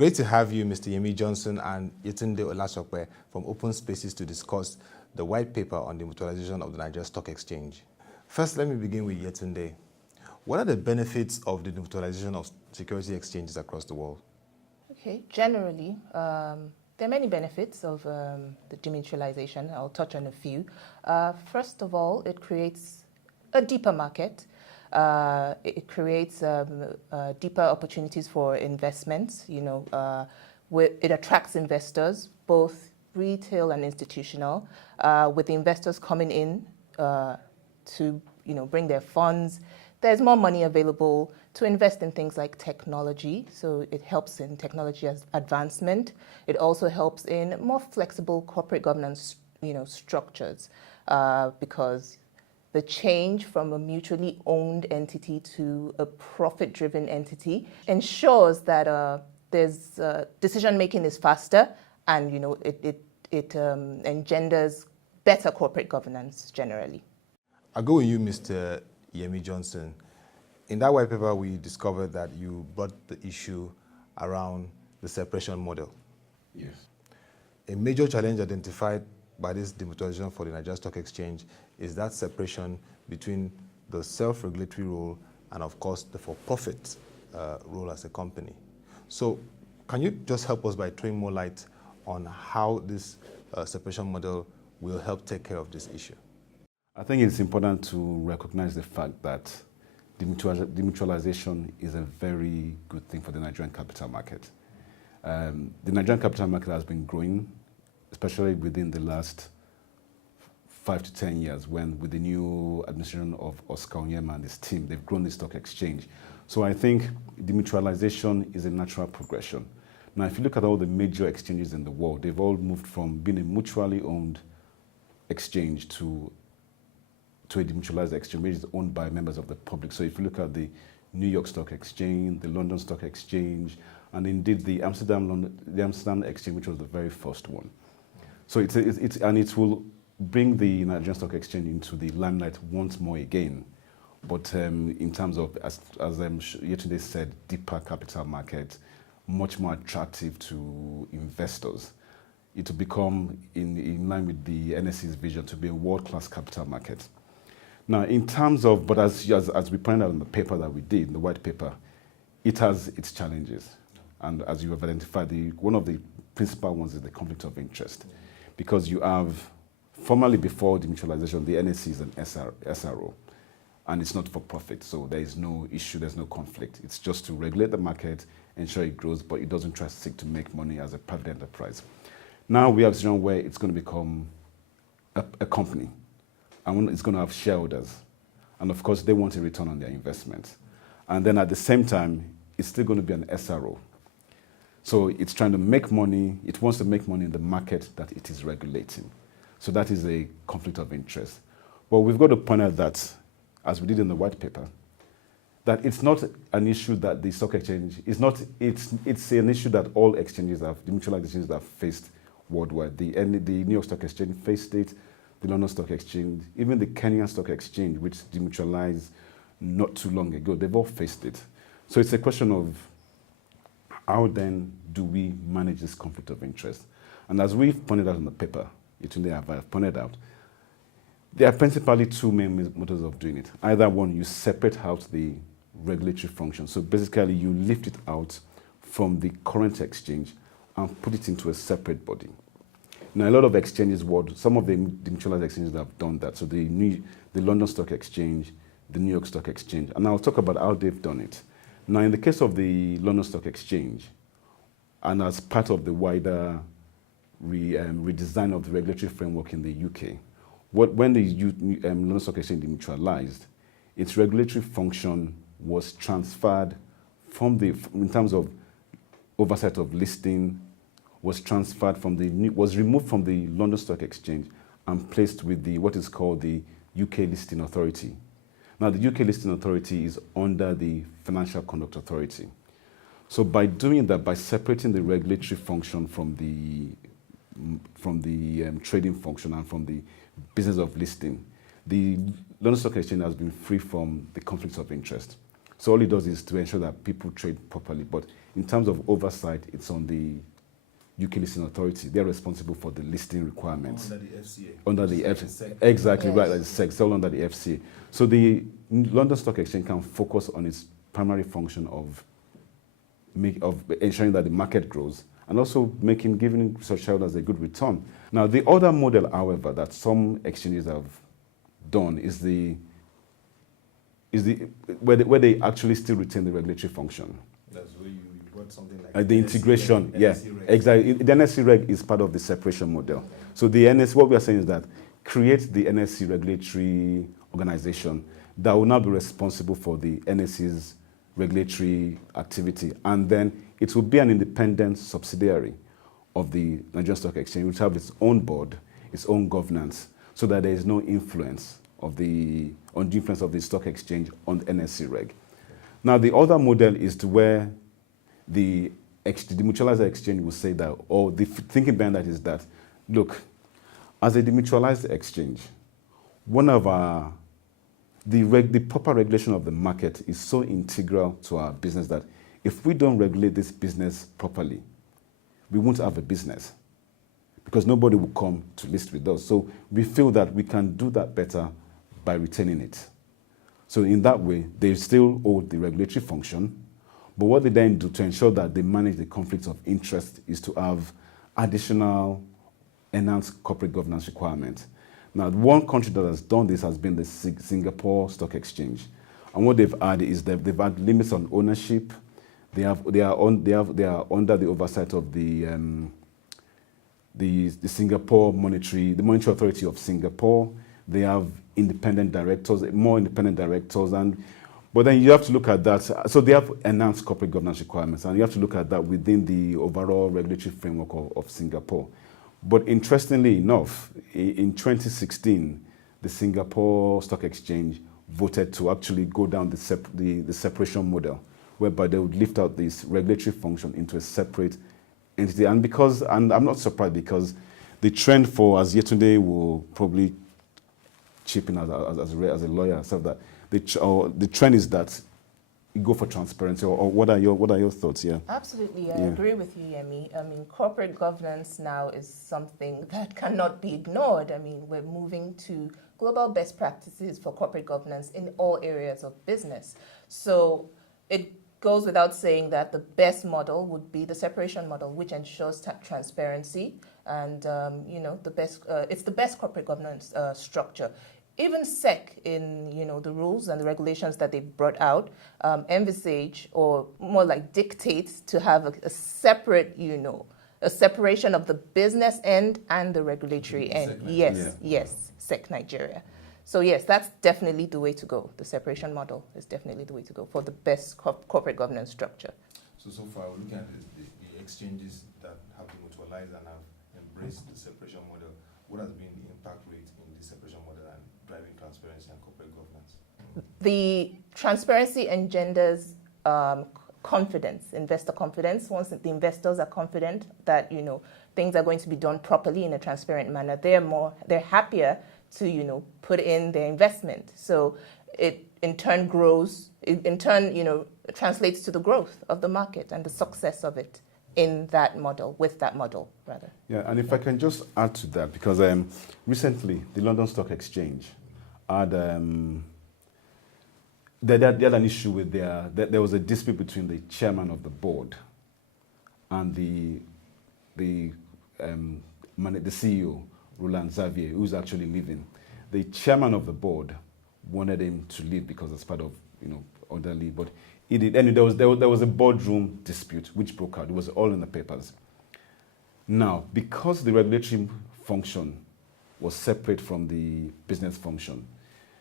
Great to have you, Mr. Yemi Johnson and Yetunde Olasope from Open Spaces to discuss the white paper on the mutualization of the Nigeria Stock Exchange. First, let me begin with Yetunde. What are the benefits of the mutualization of security exchanges across the world? Okay, generally, there are many benefits of the demutualization. I'll touch on a few. First of all, it creates a deeper market. It creates deeper opportunities for investments. It attracts investors, both retail and institutional, with the investors coming in to bring their funds. There's more money available to invest in things like technology, so it helps in technology advancement. It also helps in more flexible corporate governance, structures, because the change from a mutually owned entity to a profit-driven entity ensures that there's decision-making is faster, and it engenders better corporate governance generally. I'll go with you, Mr. Yemi Johnson. In that white paper, we discovered that you brought the issue around the separation model. Yes. A major challenge identified by this demutualization for the Nigeria Stock Exchange is that separation between the self-regulatory role and, of course, the for-profit role as a company. So can you just help us by throwing more light on how this separation model will help take care of this issue? I think it's important to recognize the fact that demutualization is a very good thing for the Nigerian capital market. The Nigerian capital market has been growing, especially within the last 5 to 10 years, when with the new administration of Oscar Yemi and his team, they've grown the stock exchange. So I think demutualization is a natural progression. Now, if you look at all the major exchanges in the world, they've all moved from being a mutually owned exchange to a demutualized exchange, which is owned by members of the public. So if you look at the New York Stock Exchange, the London Stock Exchange, and indeed the Amsterdam Exchange, which was the very first one. So it will bring the Nigerian Stock Exchange into the limelight once more again. But in terms of, as Yetunde said, deeper capital market, much more attractive to investors. It will become in line with the NSE's vision to be a world-class capital market. Now, in terms of, but as we pointed out in the paper that we did, in the white paper, it has its challenges. And as you have identified, one of the principal ones is the conflict of interest. Because you have, formerly before demutualization, the NSE is an SRO, and it's not for profit. So there is no issue, there's no conflict. It's just to regulate the market, ensure it grows, but it doesn't try to seek to make money as a private enterprise. Now we have a situation where it's going to become a company. And it's going to have shareholders. And of course, they want a return on their investment. And then at the same time, it's still going to be an SRO. So it's trying to make money, it wants to make money in the market that it is regulating. So that is a conflict of interest. But we've got to point out that, as we did in the white paper, that it's not an issue that the stock exchange is not, it's an issue that all exchanges have, the mutual exchanges have faced worldwide. The New York Stock Exchange faced it, the London Stock Exchange, even the Kenyan Stock Exchange, which demutualized not too long ago, they've all faced it. So it's a question of how then do we manage this conflict of interest? And as we've pointed out in the paper, Yetunde have pointed out, there are principally two main methods of doing it. Either one, you separate out the regulatory function. So basically, you lift it out from the current exchange and put it into a separate body. Now, a lot of exchanges, some of the demutualized exchanges have done that. So the London Stock Exchange, the New York Stock Exchange, and I'll talk about how they've done it. Now, in the case of the London Stock Exchange, and as part of the wider redesign of the regulatory framework in the UK, when the London Stock Exchange demutualized, its regulatory function was transferred in terms of oversight of listing, was removed from the London Stock Exchange and placed with what is called the UK Listing Authority. Now, the UK Listing Authority is under the Financial Conduct Authority. So by doing that, by separating the regulatory function from the trading function and from the business of listing, the London Stock Exchange has been free from the conflicts of interest. So all it does is to ensure that people trade properly. But in terms of oversight, it's on the UK Listing Authority. They're responsible for the listing requirements. Under the FCA. Under the FCA. Exactly, Yes. right, like the SEC, it's all under the FCA. So the London Stock Exchange can focus on its primary function of ensuring that the market grows and also giving such shareholders a good return. Now, the other model, however, that some exchanges have done is where they actually still retain the regulatory function. That's where you got something like The integration, NSE yeah, reg. exactly. The NSE reg is part of the separation model. So the NSE, what we are saying is that create the NSE regulatory organization that will now be responsible for the NSE's regulatory activity, and then it will be an independent subsidiary of the Nigerian Stock Exchange, which have its own board, its own governance, so that there is no influence of the influence of the stock exchange on the NSE reg. Now, the other model is to where the demutualized exchange will say that, or the thinking behind that is that, look, as a demutualized exchange, one of the proper regulation of the market is so integral to our business that if we don't regulate this business properly, we won't have a business because nobody will come to list with us. So we feel that we can do that better by retaining it. So in that way, they still hold the regulatory function, but what they then do to ensure that they manage the conflicts of interest is to have additional enhanced corporate governance requirements. Now, one country that has done this has been the Singapore Stock Exchange. And what they've had is that they've had limits on ownership. They are under the oversight of the Singapore Monetary Authority of Singapore. They have independent directors, more independent directors, but then you have to look at that. So they have enhanced corporate governance requirements, and you have to look at that within the overall regulatory framework of Singapore. But interestingly enough, in 2016, the Singapore Stock Exchange voted to actually go down the separation model, whereby they would lift out this regulatory function into a separate entity. And I'm not surprised, because the trend for, as Yetunde will probably chip in as a lawyer, so that the trend is that you go for transparency, or what are your thoughts? Yeah. Absolutely, I agree with you, Yemi. I mean, corporate governance now is something that cannot be ignored. I mean, we're moving to global best practices for corporate governance in all areas of business. So it goes without saying that the best model would be the separation model, which ensures transparency and it's the best corporate governance structure. Even SEC, in the rules and the regulations that they brought out, envisage, or more like dictates, to have a separate, a separation of the business end and the regulatory end. Yes, SEC Nigeria. So yes, that's definitely the way to go. The separation model is definitely the way to go for the best corporate governance structure. So far, we're looking at the exchanges that have demutualized and have embraced the separation model. What has been the impact rate in the separation model and driving transparency and corporate governance? The transparency engenders confidence, investor confidence. Once the investors are confident that things are going to be done properly in a transparent manner, they're happier to put in their investment. So it in turn translates to the growth of the market and the success of it in that model, with that model, rather. Yeah, and if I can just add to that, because recently the London Stock Exchange had they had an issue with there was a dispute between the chairman of the board and the CEO, Roland Xavier, who's actually leaving. The chairman of the board wanted him to leave because it's part of orderly, but he did. And there was a boardroom dispute which broke out. It was all in the papers. Now, because the regulatory function was separate from the business function,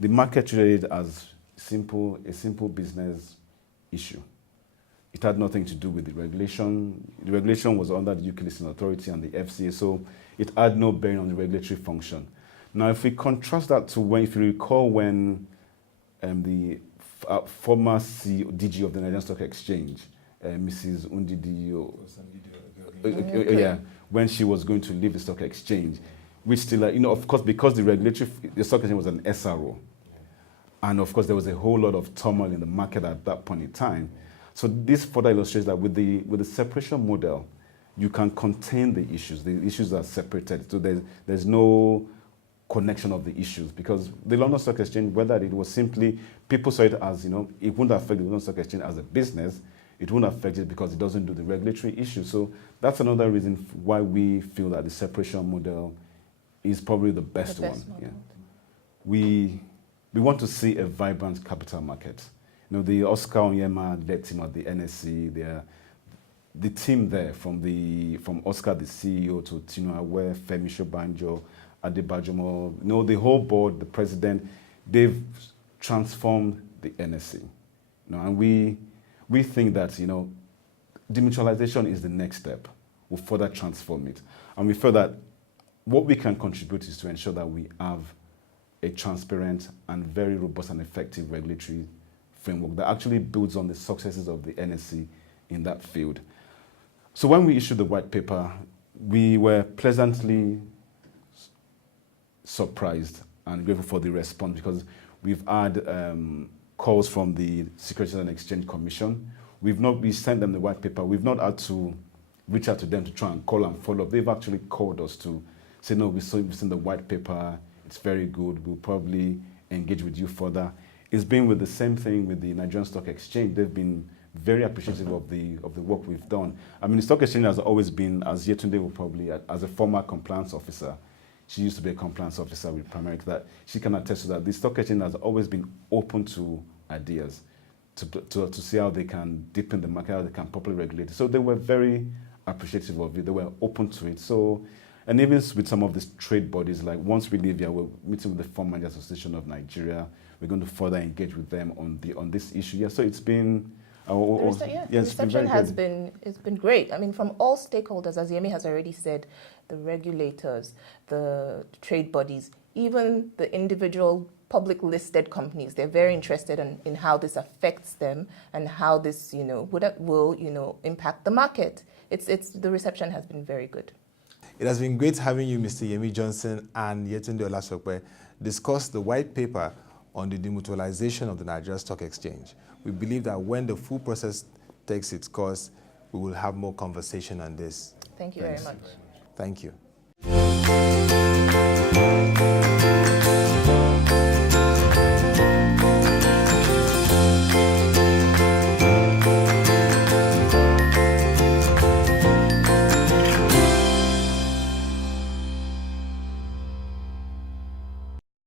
the market treated it as a simple business issue. It had nothing to do with the regulation. The regulation was under the UK Listing Authority and the FCA, so it had no bearing on the regulatory function. Now, if we contrast that to if you recall when the former DG of the Nigerian Stock Exchange, Mrs. Undidio, when she was going to leave the stock exchange, which still, of course, because the stock exchange was an SRO, And of course, there was a whole lot of turmoil in the market at that point in time. So this further illustrates that with the separation model, you can contain the issues. The issues are separated. So there's no connection of the issues, because the London Stock Exchange, whether it was simply, people saw it as, it wouldn't affect the London Stock Exchange as a business, it won't affect it because it doesn't do the regulatory issue. So that's another reason why we feel that the separation model is probably the best one. Yeah. We want to see a vibrant capital market. The Oscar Onyema-led team at the NSE, the team there, from Oscar, the CEO, to Tino Awe, Femi Shobanjo, Adebajomo, the whole board, the president, they've transformed the NSE. And we think that, demutualization is the next step. We'll further transform it. And we feel that what we can contribute is to ensure that we have a transparent and very robust and effective regulatory framework that actually builds on the successes of the NSE in that field. So when we issued the white paper, we were pleasantly surprised and grateful for the response, because we've had calls from the Securities and Exchange Commission. We sent them the white paper. We've not had to reach out to them to try and call and follow up. They've actually called us to say, no, we've seen the white paper. It's very good. We'll probably engage with you further. It's been with the same thing with the Nigerian Stock Exchange. They've been very appreciative of the work we've done. I mean, the Stock Exchange has always been, as Yetunde will probably, as a former compliance officer, she used to be a compliance officer with Primeric, that she can attest to that. The Stock Exchange has always been open to ideas, to see how they can deepen the market, how they can properly regulate it. So they were very appreciative of it. They were open to it. So, and even with some of these trade bodies, like once we leave here, we're meeting with the Fund Managers Association of Nigeria. We're going to further engage with them on this issue. Yeah, so it's been. The reception has been great. I mean, from all stakeholders, as Yemi has already said, the regulators, the trade bodies, even the individual public listed companies, they're very interested in how this affects them and how this, will impact the market. The reception has been very good. It has been great having you, Mr. Yemi Johnson and Yetunde Olasope, discuss the white paper on the demutualization of the Nigeria Stock Exchange. We believe that when the full process takes its course, we will have more conversation on this. Thank you very much. Thank you.